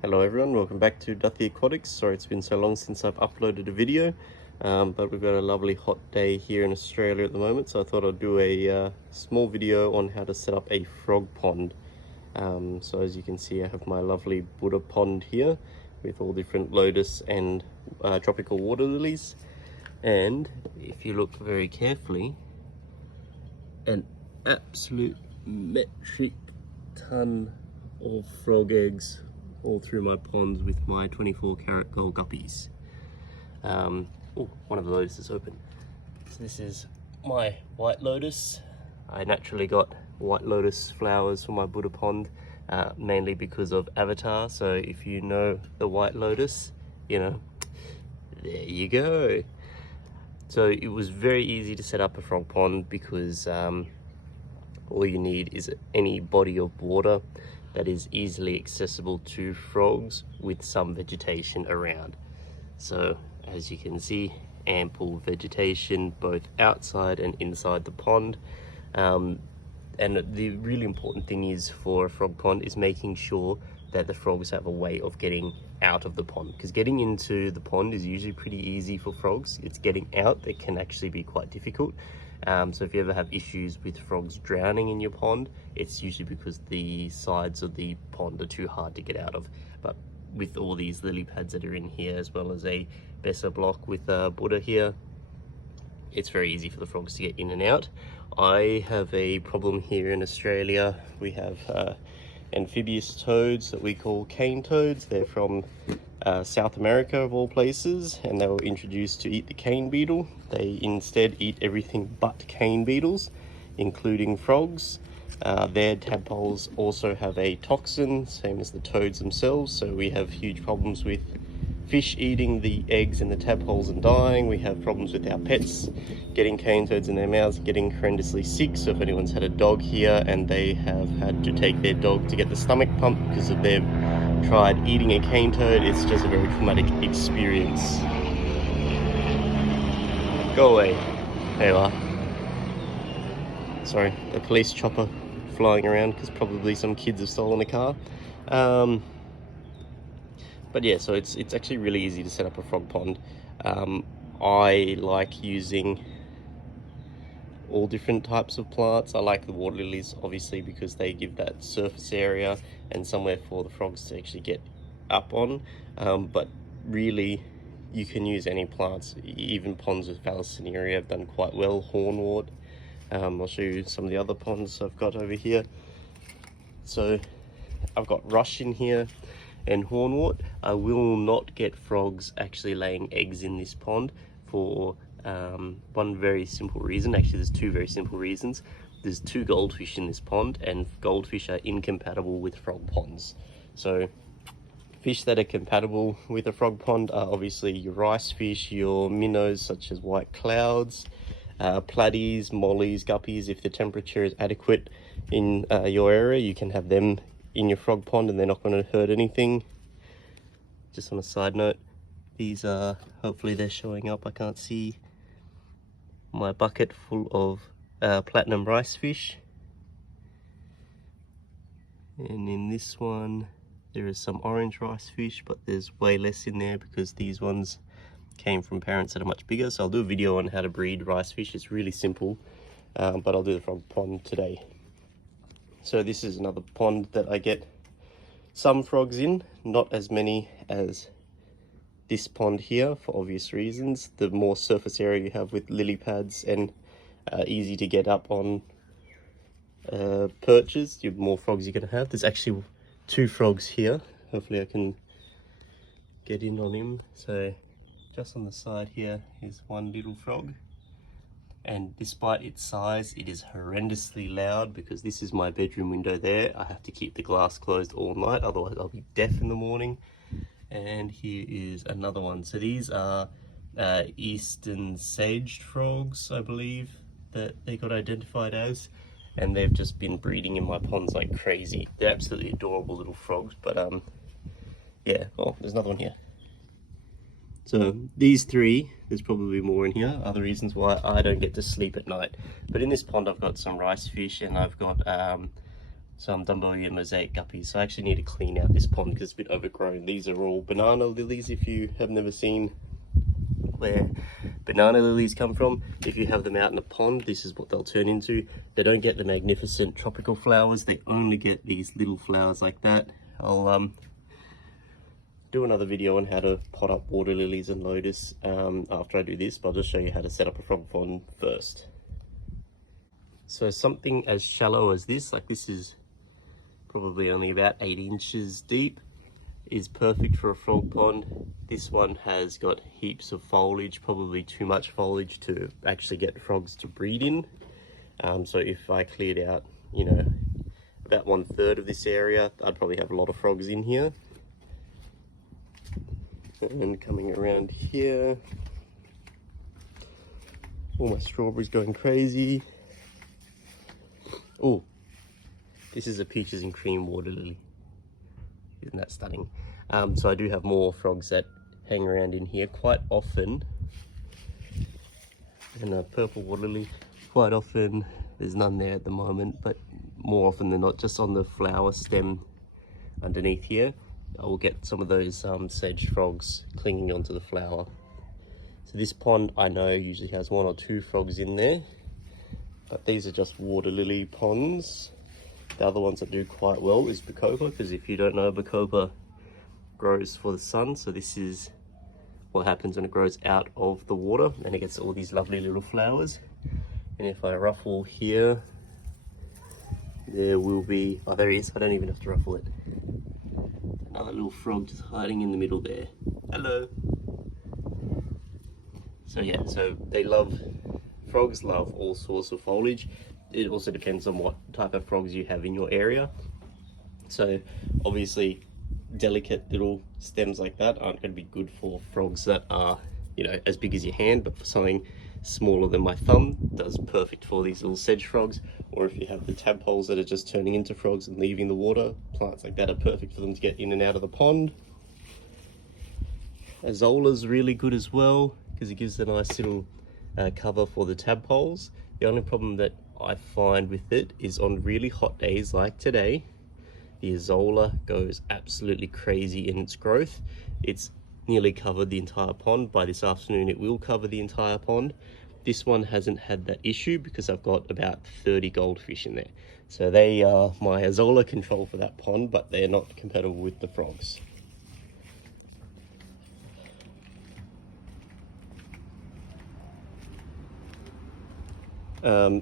Hello everyone, welcome back to Duthie Aquatics. Sorry it's been so long since I've uploaded a video, but we've got a lovely hot day here in Australia at the moment, so I thought I'd do a small video on how to set up a frog pond. So as you can see, I have my lovely Buddha pond here with all different lotus and tropical water lilies, and if you look very carefully, an absolute metric ton of frog eggs all through my ponds with my 24-carat gold guppies. Oh, one of the lotuses is open. So this is my white lotus. I naturally got white lotus flowers for my Buddha pond, mainly because of Avatar. So if you know the white lotus, you know, there you go. So it was very easy to set up a frog pond because all you need is any body of water that is easily accessible to frogs with some vegetation around. So as you can see, ample vegetation both outside and inside the pond. And the really important thing is for a frog pond is making sure that the frogs have a way of getting out of the pond, because getting into the pond is usually pretty easy for frogs. It's getting out that can actually be quite difficult. So if you ever have issues with frogs drowning in your pond, it's usually because the sides of the pond are too hard to get out of. But with all these lily pads that are in here, as well as a Bessa block with Buddha here, it's very easy for the frogs to get in and out. I have a problem here in Australia. We have amphibious toads that we call cane toads. They're from South America of all places, and they were introduced to eat the cane beetle. They instead eat everything but cane beetles, including frogs. Their tadpoles also have a toxin, same as the toads themselves, so we have huge problems with fish eating the eggs in the tadpoles and dying. We have problems with our pets getting cane toads in their mouths and getting horrendously sick. So if anyone's had a dog here and they have had to take their dog to get the stomach pumped because of they've tried eating a cane toad, it's just a very traumatic experience. Go away. There you are. Sorry, the police chopper flying around because probably some kids have stolen a car. But yeah, so it's actually really easy to set up a frog pond. I like using all different types of plants. I like the water lilies, obviously, because they give that surface area and somewhere for the frogs to actually get up on. But really, you can use any plants. Even ponds with Vallisneria have done quite well. Hornwort. I'll show you some of the other ponds I've got over here. So I've got rush in here and hornwort. I will not get frogs actually laying eggs in this pond for one very simple reason. Actually, there's two very simple reasons. There's two goldfish in this pond, and goldfish are incompatible with frog ponds. So fish that are compatible with a frog pond are obviously your rice fish, your minnows such as white clouds, platies, mollies, guppies. If the temperature is adequate in your area, you can have them in your frog pond and they're not going to hurt anything. Just on a side note, these are, hopefully they're showing up, I can't see, my bucket full of platinum rice fish. And in this one there is some orange rice fish, but there's way less in there because these ones came from parents that are much bigger. So I'll do a video on how to breed rice fish. It's really simple, but I'll do the frog pond today. So this is another pond that I get some frogs in, not as many as this pond here for obvious reasons. The more surface area you have with lily pads and easy to get up on perches, the more frogs you're going to have. There's actually two frogs here. Hopefully I can get in on him. So just on the side here is one little frog. And despite its size, it is horrendously loud because this is my bedroom window there. I have to keep the glass closed all night, otherwise I'll be deaf in the morning. And here is another one. So these are eastern saged frogs, I believe, that they got identified as. And they've just been breeding in my ponds like crazy. They're absolutely adorable little frogs, but yeah, oh, there's another one here. So these three, there's probably more in here, other reasons why I don't get to sleep at night. But in this pond I've got some rice fish and I've got So I'm done building a mosaic guppies. So I actually need to clean out this pond because it's a bit overgrown. These are all banana lilies. If you have never seen where banana lilies come from, if you have them out in a pond, this is what they'll turn into. They don't get the magnificent tropical flowers. They only get these little flowers like that. I'll do another video on how to pot up water lilies and lotus after I do this, but I'll just show you how to set up a frog pond first. So something as shallow as this, like this is probably only about 8 inches deep, is perfect for a frog pond. This one has got heaps of foliage, probably too much foliage to actually get frogs to breed in. So if I cleared out, you know, about 1/3 of this area, I'd probably have a lot of frogs in here. And coming around here, all my strawberries going crazy. Oh, this is a peaches and cream water lily. Isn't that stunning? So I do have more frogs that hang around in here quite often. And a purple water lily, quite often, there's none there at the moment, but more often than not, just on the flower stem underneath here, I will get some of those sedge frogs clinging onto the flower. So this pond, I know, usually has 1 or 2 frogs in there, but these are just water lily ponds. The other ones that do quite well is bacopa, because if you don't know, bacopa grows for the sun. So this is what happens when it grows out of the water, and it gets all these lovely little flowers. And if I ruffle here, there will be, oh there he is, I don't even have to ruffle it. Another little frog just hiding in the middle there. Hello. So yeah, so frogs love all sorts of foliage. It also depends on what type of frogs you have in your area. So obviously delicate little stems like that aren't going to be good for frogs that are, you know, as big as your hand, but for something smaller than my thumb, does perfect for these little sedge frogs. Or if you have the tadpoles that are just turning into frogs and leaving the water, plants like that are perfect for them to get in and out of the pond. Azola's really good as well because it gives a nice little cover for the tadpoles. The only problem that I find with it is on really hot days like today, the Azola goes absolutely crazy in its growth. It's nearly covered the entire pond. By this afternoon, it will cover the entire pond. This one hasn't had that issue because I've got about 30 goldfish in there. So they are my Azola control for that pond, but they're not compatible with the frogs.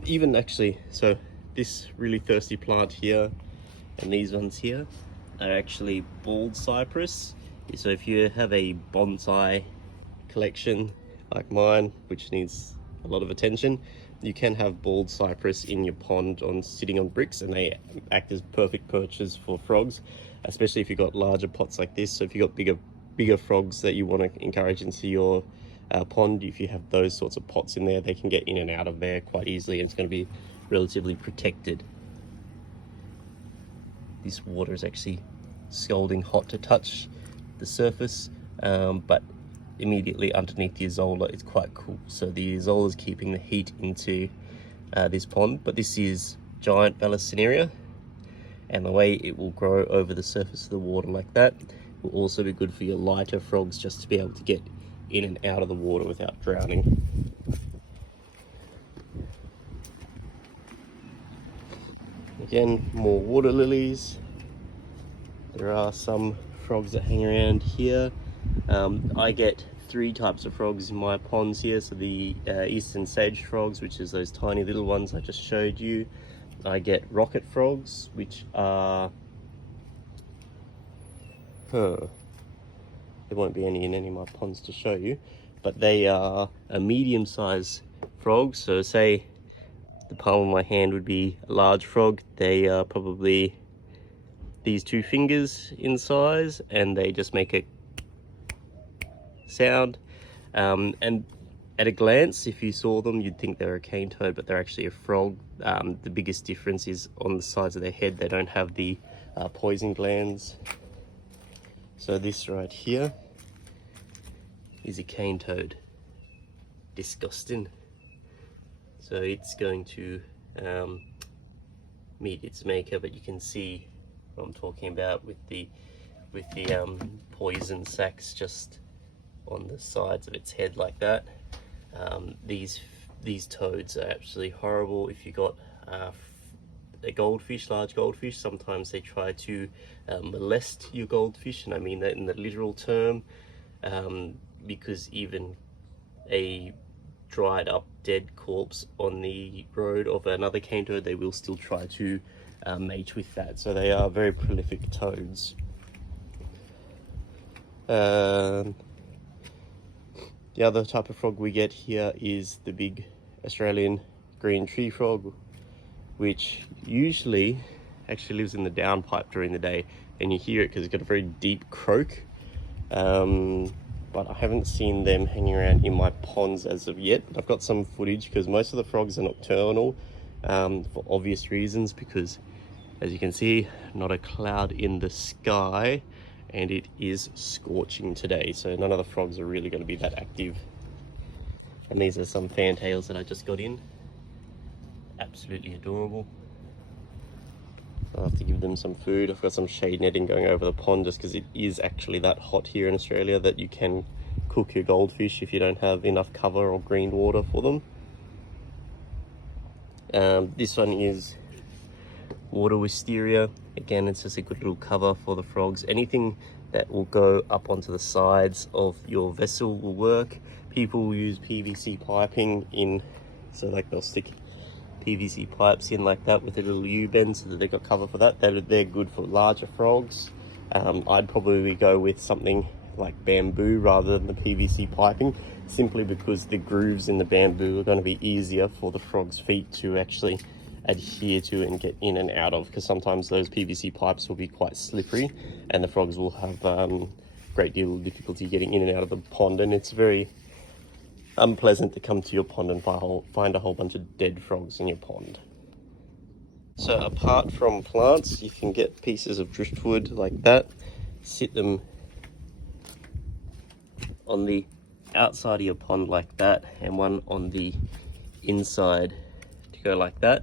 Even actually, so this really thirsty plant here and these ones here are actually bald cypress. So if you have a bonsai collection like mine, which needs a lot of attention, you can have bald cypress in your pond sitting on bricks, and they act as perfect perches for frogs, especially if you've got larger pots like this. So if you've got bigger frogs that you want to encourage into your pond, if you have those sorts of pots in there, they can get in and out of there quite easily, and it's going to be relatively protected. This water is actually scalding hot to touch the surface, but immediately underneath the Azola it's quite cool. So the Azola is keeping the heat into this pond, but this is giant Vallisneria, and the way it will grow over the surface of the water like that will also be good for your lighter frogs, just to be able to get in and out of the water without drowning. Again, more water lilies. There are some frogs that hang around here. I get 3 types of frogs in my ponds here. So the eastern sage frogs, which is those tiny little ones I just showed you. I get rocket frogs, which are there won't be any in any of my ponds to show you, but they are a medium-sized frog. So say the palm of my hand would be a large frog. They are probably these 2 fingers in size, and they just make a sound. And at a glance, if you saw them, you'd think they're a cane toad, but they're actually a frog. The biggest difference is on the sides of their head. They don't have the poison glands. So this right here is a cane toad. Disgusting. So it's going to meet its maker, but you can see what I'm talking about with the poison sacs just on the sides of its head like that. These toads are absolutely horrible. If you got a goldfish, large goldfish, sometimes they try to molest your goldfish, and I mean that in the literal term, because even a dried up dead corpse on the road of another cane toad, they will still try to mate with that. So they are very prolific toads. The other type of frog we get here is the big Australian green tree frog, which usually actually lives in the downpipe during the day, and you hear it because it's got a very deep croak. But I haven't seen them hanging around in my ponds as of yet. I've got some footage because most of the frogs are nocturnal, for obvious reasons, because as you can see, not a cloud in the sky, and it is scorching today, so none of the frogs are really going to be that active. And these are some fantails that I just got in. Absolutely adorable. I'll have to give them some food. I've got some shade netting going over the pond just because it is actually that hot here in Australia that you can cook your goldfish if you don't have enough cover or green water for them. This one is water wisteria. Again, it's just a good little cover for the frogs. Anything that will go up onto the sides of your vessel will work. People will use PVC piping in, so like they'll stick PVC pipes in like that with a little U-bend so that they've got cover for that. They're good for larger frogs. I'd probably go with something like bamboo rather than the PVC piping, simply because the grooves in the bamboo are going to be easier for the frog's feet to actually adhere to and get in and out of, because sometimes those PVC pipes will be quite slippery and the frogs will have a great deal of difficulty getting in and out of the pond, and it's very unpleasant to come to your pond and find a whole bunch of dead frogs in your pond. So apart from plants, you can get pieces of driftwood like that, sit them on the outside of your pond like that, and one on the inside to go like that.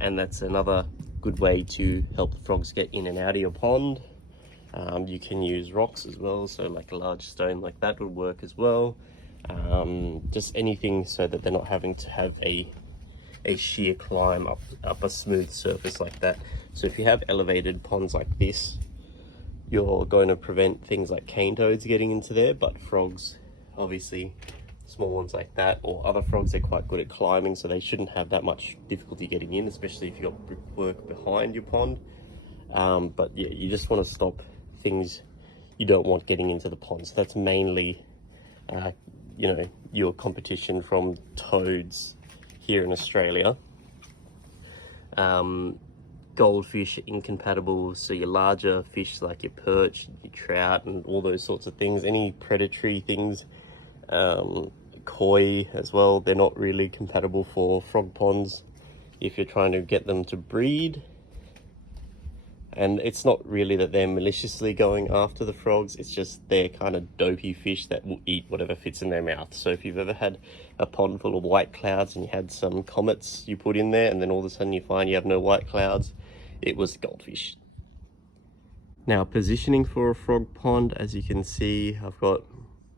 And that's another good way to help the frogs get in and out of your pond. You can use rocks as well, so like a large stone like that would work as well. Just anything so that they're not having to have a sheer climb up a smooth surface like that. So if you have elevated ponds like this, you're going to prevent things like cane toads getting into there, but frogs, obviously small ones like that, or other frogs, they're quite good at climbing, so they shouldn't have that much difficulty getting in, especially if you've got brickwork behind your pond. But yeah, you just want to stop things you don't want getting into the pond. So that's mainly you know, your competition from toads here in Australia. Goldfish are incompatible, so your larger fish like your perch, your trout, and all those sorts of things, any predatory things, koi as well, they're not really compatible for frog ponds if you're trying to get them to breed. And it's not really that they're maliciously going after the frogs, it's just they're kind of dopey fish that will eat whatever fits in their mouth. So if you've ever had a pond full of white clouds and you had some comets you put in there, and then all of a sudden you find you have no white clouds, it was goldfish. Now, positioning for a frog pond, as you can see, I've got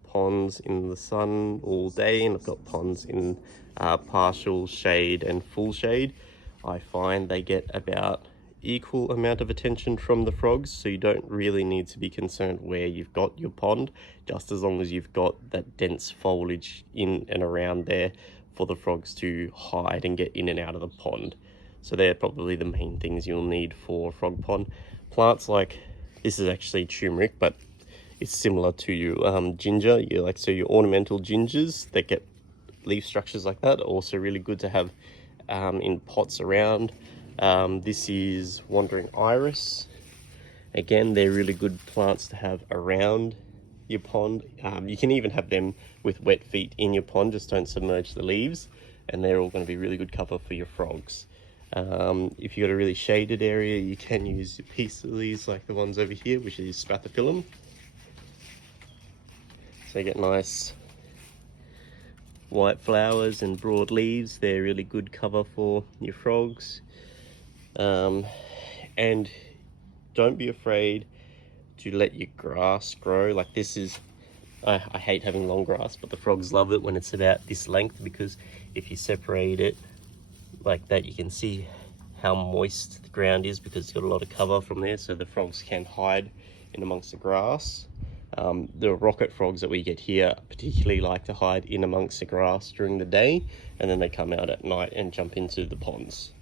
ponds in the sun all day, and I've got ponds in partial shade and full shade. I find they get about equal amount of attention from the frogs, so you don't really need to be concerned where you've got your pond, just as long as you've got that dense foliage in and around there for the frogs to hide and get in and out of the pond. So they're probably the main things you'll need for a frog pond. Plants like this is actually turmeric, but it's similar to your ginger. So your ornamental gingers that get leaf structures like that are also really good to have in pots around. This is wandering iris. Again, they're really good plants to have around your pond. You can even have them with wet feet in your pond, just don't submerge the leaves, and they're all going to be really good cover for your frogs. If you've got a really shaded area, you can use peace lilies like the ones over here, which is spathiphyllum. So you get nice white flowers and broad leaves. They're really good cover for your frogs. And don't be afraid to let your grass grow. Like this is, I hate having long grass, but the frogs love it when it's about this length, because if you separate it like that, you can see how moist the ground is because it's got a lot of cover from there, so the frogs can hide in amongst the grass. The rocket frogs that we get here particularly like to hide in amongst the grass during the day, and then they come out at night and jump into the ponds.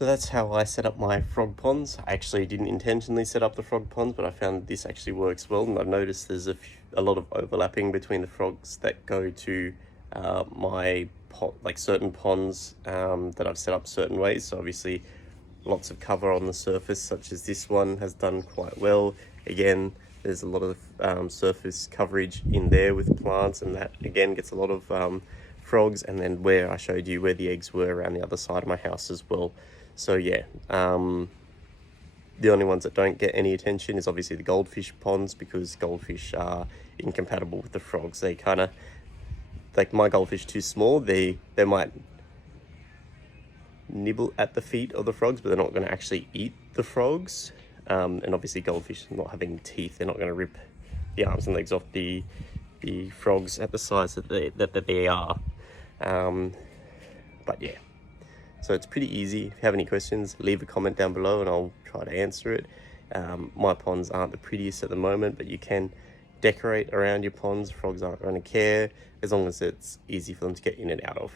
So that's how I set up my frog ponds. I actually didn't intentionally set up the frog ponds, but I found this actually works well, and I've noticed there's a lot of overlapping between the frogs that go to my like certain ponds that I've set up certain ways. So obviously lots of cover on the surface, such as this one has done quite well. Again, there's a lot of surface coverage in there with plants, and that again gets a lot of frogs. And then where I showed you where the eggs were around the other side of my house as well. So yeah, the only ones that don't get any attention is obviously the goldfish ponds, because goldfish are incompatible with the frogs. They kind of, like my goldfish too small, they might nibble at the feet of the frogs, but they're not going to actually eat the frogs. And obviously goldfish not having teeth, they're not going to rip the arms and legs off the frogs at the size that they are. But yeah, so it's pretty easy. If you have any questions, leave a comment down below and I'll try to answer it. My ponds aren't the prettiest at the moment, but you can decorate around your ponds. Frogs aren't going to care as long as it's easy for them to get in and out of.